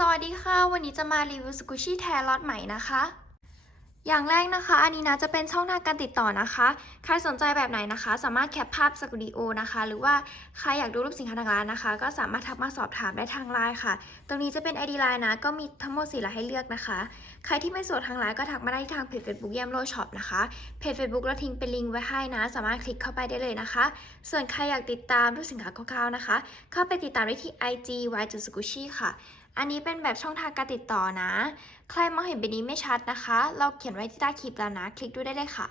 สวัสดีค่ะ วันนี้จะมารีวิวสกูชี่แทร์ล็อตใหม่นะคะ อย่างแรกนะคะ อันนี้นะจะเป็นช่องทางการติดต่อนะคะ ใครสนใจแบบไหนนะคะ สามารถแคปภาพสตูดิโอนะคะ หรือว่าใครอยากดูรูปสินค้าทางร้านนะคะ ก็สามารถทักมาสอบถามได้ทางไลน์ค่ะ ตรงนี้จะเป็น ID ไลน์นะ ก็มีทั้งหมด4รายให้เลือกนะคะ ใครที่ไม่สะดวกทางไลน์ก็ทักมาได้ที่ทางเพจ Facebook เยี่ยมโลช็อปนะคะ เพจ Facebook เราทิ้งเป็นลิงก์ไว้ให้นะ สามารถคลิกเข้าไปได้เลยนะคะ ส่วนใครอยากติดตามรูปสินค้าคร่าวๆนะคะ เข้าไปติดตามได้ที่ IG y s u s h i ค่ะ อันนี้เป็นแบบช่องทางการติดต่อนะ ใครมองเห็นแบบนี้ไม่ชัดนะคะ เราเขียนไว้ที่ใต้คลิปแล้วนะ คลิกดูได้เลยค่ะ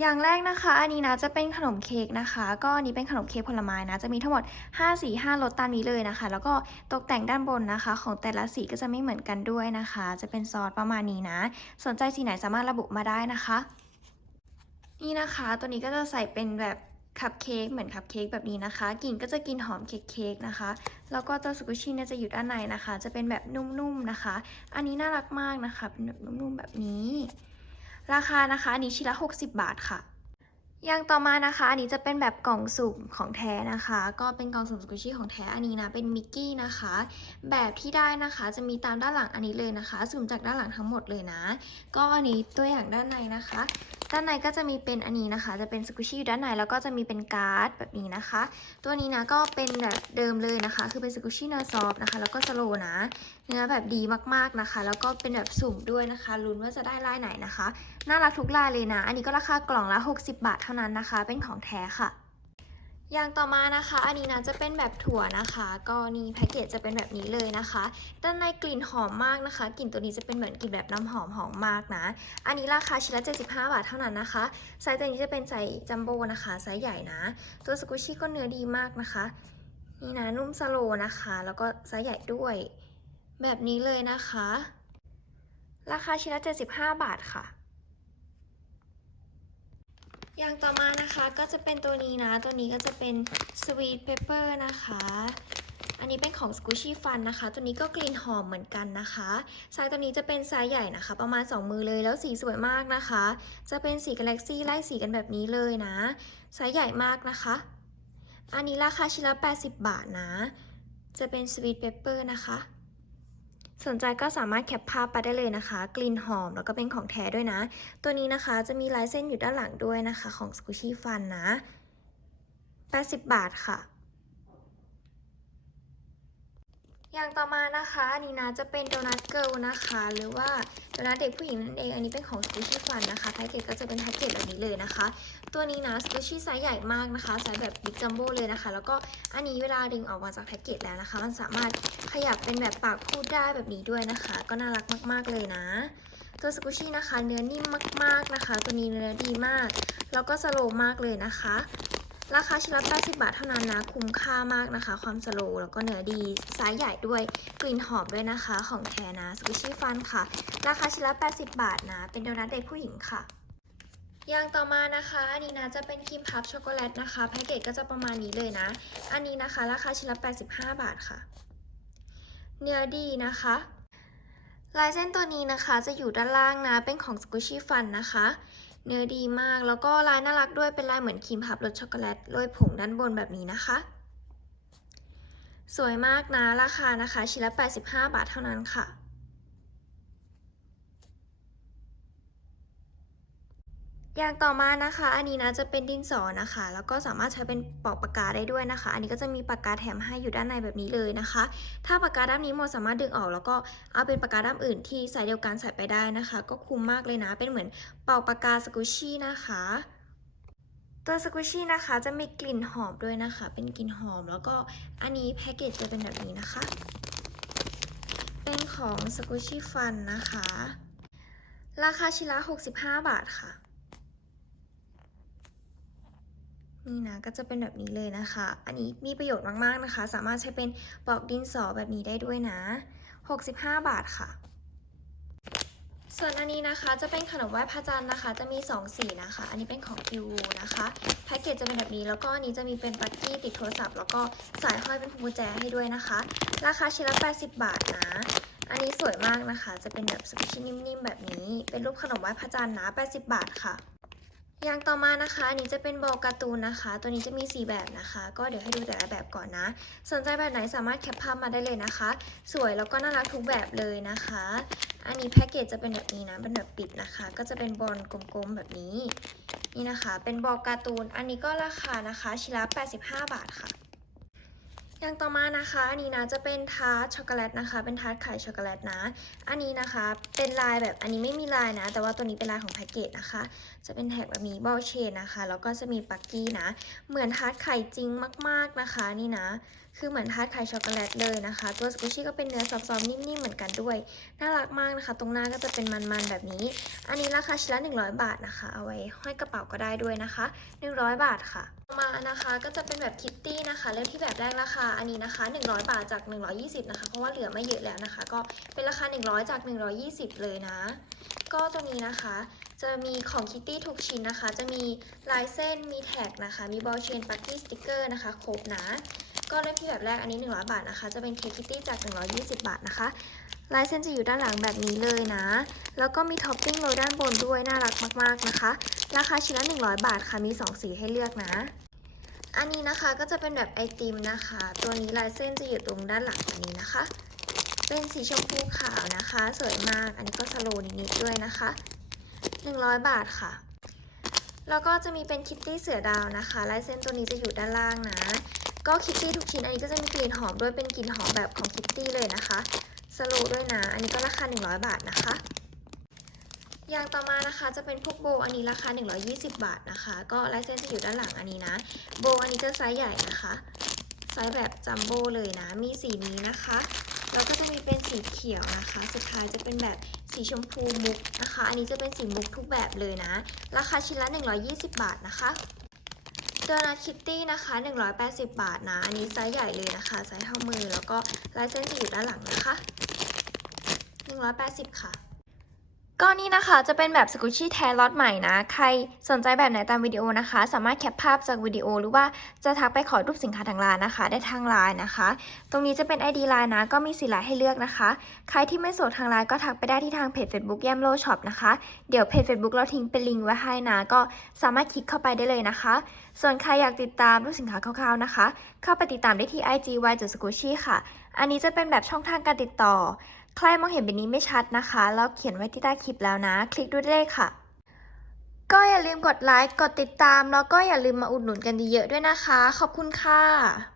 อย่างแรกนะคะ อันนี้นะจะเป็นขนมเค้กนะคะ ก็อันนี้เป็นขนมเค้กผลไม้นะ จะมีทั้งหมด 5 สี5รสตามนี้เลยนะคะ แล้วก็ตกแต่งด้านบนนะคะ ของแต่ละสีก็จะไม่เหมือนกันด้วยนะคะ จะเป็นซอสประมาณนี้นะ สนใจสีไหนสามารถระบุมาได้นะคะ นี่นะคะ ตัวนี้ก็จะใส่เป็นแบบ คัพเค้กเหมือนคัพเค้กแบบนี้นะคะกลิ่นก็จะกลิ่นหอมเค้กเค้กนะคะ แล้วก็ตัวสกุชชี่เนี่ยจะอยู่ด้านในนะคะ จะเป็นแบบนุ่มๆนะคะ อันนี้น่ารักมากนะคะเป็นแบบนุ่มๆแบบนี้ ราคานะคะอันนี้ชิ้นละ 60 บาทค่ะอย่างต่อมานะคะอันนี้จะเป็นแบบกล่องสุ่มของแท้นะคะ ก็เป็นกล่องสุ่มสกุชชี่ของแท้อันนี้นะเป็นมิกกี้นะคะ แบบที่ได้นะคะจะมีตามด้านหลังอันนี้เลยนะคะ สุ่มจากด้านหลังทั้งหมดเลยนะ ก็อันนี้ตัวอย่างด้านในนะคะด้านในก็จะมีเป็นอันนี้นะคะ จะเป็นสกุชชี่อยู่ด้านในแล้วก็จะมีเป็นการ์ดแบบนี้นะคะ ตัวนี้นะก็เป็นแบบเดิมเลยนะคะ คือเป็นสกุชชี่เนื้อซอฟนะคะ แล้วก็สโลว์นะ เนื้อแบบดีมากๆนะคะ แล้วก็เป็นแบบสุ่มด้วยนะคะลุ้นว่าจะได้ลายไหนนะคะ น่ารักทุกลายเลยนะ อันนี้ก็ราคากล่องละ 60 บาทเท่านั้นนะคะ เป็นของแท้ค่ะ อย่างต่อมานะคะ อันนี้นะจะเป็นแบบถั่วนะคะ ก็นี่แพ็กเกจจะเป็นแบบนี้เลยนะคะด้านในกลิ่นหอมมากนะคะ กลิ่นตัวนี้จะเป็นเหมือนกลิ่นแบบน้ำหอมหอมมากนะ อันนี้ราคาชิ้นละ75 บาทเท่านั้นนะคะ ไซส์ตัวนี้จะเป็นไซส์จัมโบ้นะคะ ไซส์ใหญ่นะ ตัวสกุชชี่ก็เนื้อดีมากนะคะ นี่นะนุ่มสโลนะคะ แล้วก็ไซส์ใหญ่ด้วย แบบนี้เลยนะคะ ราคาชิ้นละ75 บาทค่ะ อย่างต่อมานะคะก็จะเป็นตัวนี้นะ ตัวนี้ก็จะเป็นสวีทเปเปอร์นะคะ อันนี้เป็นของ Squishy Fun นะคะ ตัวนี้ก็กลิ่นหอมเหมือนกันนะคะไซส์ตัวนี้จะเป็นไซส์ใหญ่นะคะ ประมาณ 2 มือเลยแล้วสีสวยมากนะคะ จะเป็นสีกาแล็กซี่ไล่สีกันแบบนี้เลยนะไซส์ใหญ่มากนะคะ อันนี้ราคาชิ้นละ 80 บาทนะ จะเป็นสวีทเปเปอร์นะคะ สนใจก็สามารถแคปภาพไปได้เลยนะคะ กลิ่นหอมแล้วก็เป็นของแท้ด้วยนะ ตัวนี้นะคะจะมีลายเส้นอยู่ด้านหลังด้วยนะคะ ของสกูชี่ฟันนะ 80 บาทค่ะ อย่างต่อมานะคะอันนี้นะจะเป็นโดนัทเกิลนะคะ หรือว่าโดนัทเด็กผู้หญิงนั่นเอง อันนี้เป็นของ Squishy Fun นะคะแพ็กเกจก็จะเป็นแพ็กเกจแบบนี้เลยนะคะ ตัวนี้นะ Squishy ไซส์ใหญ่มากนะคะไซส์แบบบิ๊กจัมโบ้เลยนะคะ แล้วก็อันนี้เวลาดึงออกมาจากแพ็กเกจแล้วนะคะ มันสามารถขยับเป็นแบบปากพูดได้แบบนี้ด้วยนะคะ ก็น่ารักมากๆเลยนะตัวสกุชชี่นะคะ เนื้อนิ่มมากๆนะคะ ตัวนี้เนื้อดีมาก แล้วก็สโลว์มากเลยนะคะ ราคาชิ้นละ80 บาทเท่านั้นนะ คุ้มค่ามากนะคะ ความสโลว์แล้วก็เนื้อดีไซส์ใหญ่ด้วยกลิ่นหอมด้วยนะคะ ของแท้นะสกุชชี่ฟันค่ะ ราคาชิ้นละ80 บาทนะ เป็นโดนัทเด็กผู้หญิงค่ะอย่างต่อมานะคะอันนี้นะจะเป็นครีมพับช็อกโกแลตนะคะแพ็กเกจก็จะประมาณนี้เลยนะ อันนี้นะคะ ราคาชิ้นละ 85 บาทค่ะ เนื้อดีนะคะลายเส้นตัวนี้นะคะจะอยู่ด้านล่างนะ เป็นของ Squishy Fun นะคะ เนื้อดีมากแล้วก็ลายน่ารักด้วยเป็นลายเหมือนครีมพับรสช็อกโกแลตโรยผงด้านบนแบบนี้นะคะ สวยมากนะราคานะคะชิ้นละ 85 บาทเท่านั้นค่ะ อย่างต่อมานะคะ อันนี้นะจะเป็นดินสอนะคะ แล้วก็สามารถใช้เป็นปอกปากกาได้ด้วยนะคะ อันนี้ก็จะมีปากกาแถมให้อยู่ด้านในแบบนี้เลยนะคะ ถ้าปากกาด้ามนี้หมดสามารถดึงออก แล้วก็เอาเป็นปากกาด้ามอื่นที่ใส่เดียวกันใส่ไปได้นะคะ ก็คุ้มมากเลยนะ เป็นเหมือนป่าปากกาสกุชชี่นะคะตัวสกุชชี่นะคะจะมีกลิ่นหอมด้วยนะคะ เป็นกลิ่นหอมแล้วก็อันนี้แพ็กเกจจะเป็นแบบนี้นะคะ เป็นของสกุชชี่ฟันนะคะ ราคาชิ้นละ65 บาทค่ะ นี่นะก็จะเป็นแบบนี้เลยนะคะ อันนี้มีประโยชน์มากๆนะคะ สามารถใช้เป็นปอกดินสอแบบนี้ได้ด้วยนะ 65 บาทค่ะ ส่วนอันนี้นะคะจะเป็นขนมไหว้พระจันทร์นะคะ จะมี 2 สีนะคะ อันนี้เป็นของคิวนะคะแพ็กเกจจะเป็นแบบนี้แล้วก็อันนี้จะมีเป็นปักกี้ติดโทรศัพท์ แล้วก็สายห้อยเป็นพวงกุญแจให้ด้วยนะคะ ราคาชิ้นละ80 บาทนะอันนี้สวยมากนะคะ จะเป็นแบบสกุชนิ่มๆแบบนี้ เป็นรูปขนมไหว้พระจันทร์นะ 80 บาทค่ะ อย่างต่อมานะคะอันนี้จะเป็นบอลการ์ตูนนะคะ ตัวนี้จะมี 4 แบบนะคะ ก็เดี๋ยวให้ดูแต่ละแบบก่อนนะ สนใจแบบไหนสามารถแคปภาพมาได้เลยนะคะ สวยแล้วก็น่ารักทุกแบบเลยนะคะ อันนี้แพ็กเกจจะเป็นแบบนี้นะเป็นแบบปิดนะคะ ก็จะเป็นบอลกลมๆแบบนี้ นี่นะคะ เป็นบอลการ์ตูน อันนี้ก็ราคานะคะชิ้นละ85 บาทค่ะ อย่างต่อมานะคะ อันนี้นะจะเป็นทาร์ตช็อกโกแลตนะคะ เป็นทาร์ตไข่ช็อกโกแลตนะ อันนี้นะคะเป็นลายแบบอันนี้ไม่มีลายนะ แต่ว่าตัวนี้เป็นลายของแพ็กเกจนะคะ จะเป็นแท็กแบบมีบอลเชนนะคะ แล้วก็จะมีปักกี้นะ เหมือนทาร์ตไข่จริงมาก ๆนะคะนี่นะ คือเหมือนทาร์ตไข่ช็อกโกแลตเลยนะคะ ตัวสกูชี่ก็เป็นเนื้อซอฟๆนิ่มๆเหมือนกันด้วย น่ารักมากนะคะ ตรงหน้าก็จะเป็นมันๆแบบนี้ อันนี้ราคาชิ้นละ 100 บาทนะคะ เอาไว้ห้อยกระเป๋าก็ได้ด้วยนะคะ 100 บาทค่ะต่อมานะคะก็จะเป็นแบบคิตตี้นะคะ เริ่มที่แบบแรกราคาอันนี้นะคะ 100 บาทจาก 120 นะคะ เพราะว่าเหลือไม่เยอะแล้วนะคะ ก็เป็นราคา 100 จาก 120 เลยนะ ก็ตัวนี้นะคะจะมีของคิตตี้ทุกชิ้นนะคะ จะมีลายเส้นมีแท็กนะคะ มีบอลเชนปักกี้สติกเกอร์นะคะครบนะ ก็เริ่มที่แบบแรกอันนี้ 100 บาทนะคะ จะเป็นเคคิตตี้จาก 120 บาทนะคะลายเส้นจะอยู่ด้านหลังแบบนี้เลยนะ แล้วก็มีท็อปปิ้งโรยด้านบนด้วย น่ารักมากๆนะคะ ราคาชิ้นละ 100 บาทค่ะ มี 2 สีให้เลือกนะ อันนี้นะคะก็จะเป็นแบบไอติมนะคะ ตัวนี้ลายเส้นจะอยู่ตรงด้านหลังแบบนี้นะคะ เป็นสีชมพูขาวนะคะ สวยมาก อันนี้ก็สโลนิดๆด้วยนะคะ 100 บาทค่ะ แล้วก็จะมีเป็นคิตตี้เสือดาวนะคะ ลายเส้นตัวนี้จะอยู่ด้านล่างนะ ก็คิตตี้ทุกชิ้นอันนี้ก็จะมีกลิ่นหอมด้วยเป็นกลิ่นหอมแบบของคิตตี้เลยนะคะสโลด้วยนะ อันนี้ก็ราคา 100 บาทนะคะ อย่างต่อมานะคะจะเป็นพวกโบ อันนี้ราคา 120 บาทนะคะ ก็ลายเส้นจะอยู่ด้านหลังอันนี้นะ โบอันนี้จะไซส์ใหญ่นะคะไซส์แบบจัมโบ้เลยนะ มีสีนี้นะคะ แล้วก็จะมีเป็นสีเขียวนะคะ สุดท้ายจะเป็นแบบสีชมพูมุกนะคะ อันนี้จะเป็นสีมุกทุกแบบเลยนะ ราคาชิ้นละ 120 บาทนะคะ โดนัทคิตตี้นะคะ 180 บาทนะ อันนี้ไซส์ใหญ่เลยนะคะไซส์เท่ามือแล้วก็ลายเส้นจะอยู่ด้านหลังนะคะ 180 ค่ะ ก็นี่นะคะจะเป็นแบบสกุชชี่แทนล็อตใหม่นะ ใครสนใจแบบไหนตามวิดีโอนะคะ สามารถแคปภาพจากวิดีโอหรือว่าจะทักไปขอรูปสินค้าทางร้านนะคะ ได้ทางไลน์นะคะ ตรงนี้จะเป็น ID ไลน์นะ ก็มีสีลายให้เลือกนะคะ ใครที่ไม่โสดทางไลน์ก็ทักไปได้ที่ทางเพจ Facebook แยมโลช็อปนะคะ เดี๋ยวเพจ Facebook เราทิ้งเป็นลิงก์ไว้ให้นะ ก็สามารถคลิกเข้าไปได้เลยนะคะ ส่วนใครอยากติดตามรูปสินค้าคร่าวๆนะคะ เข้าไปติดตามได้ที่ IG y จุดสกุชี่ค่ะ อันนี้จะเป็นแบบช่องทางการติดต่อ ใครมองเห็นแบบนี้ไม่ชัดนะคะแล้วเขียนไว้ที่ใต้คลิปแล้วนะ คลิกดูได้เลยค่ะ ก็อย่าลืมกดไลค์ กดติดตาม แล้วก็อย่าลืมมาอุดหนุนกันเยอะๆด้วยนะคะ ขอบคุณค่ะ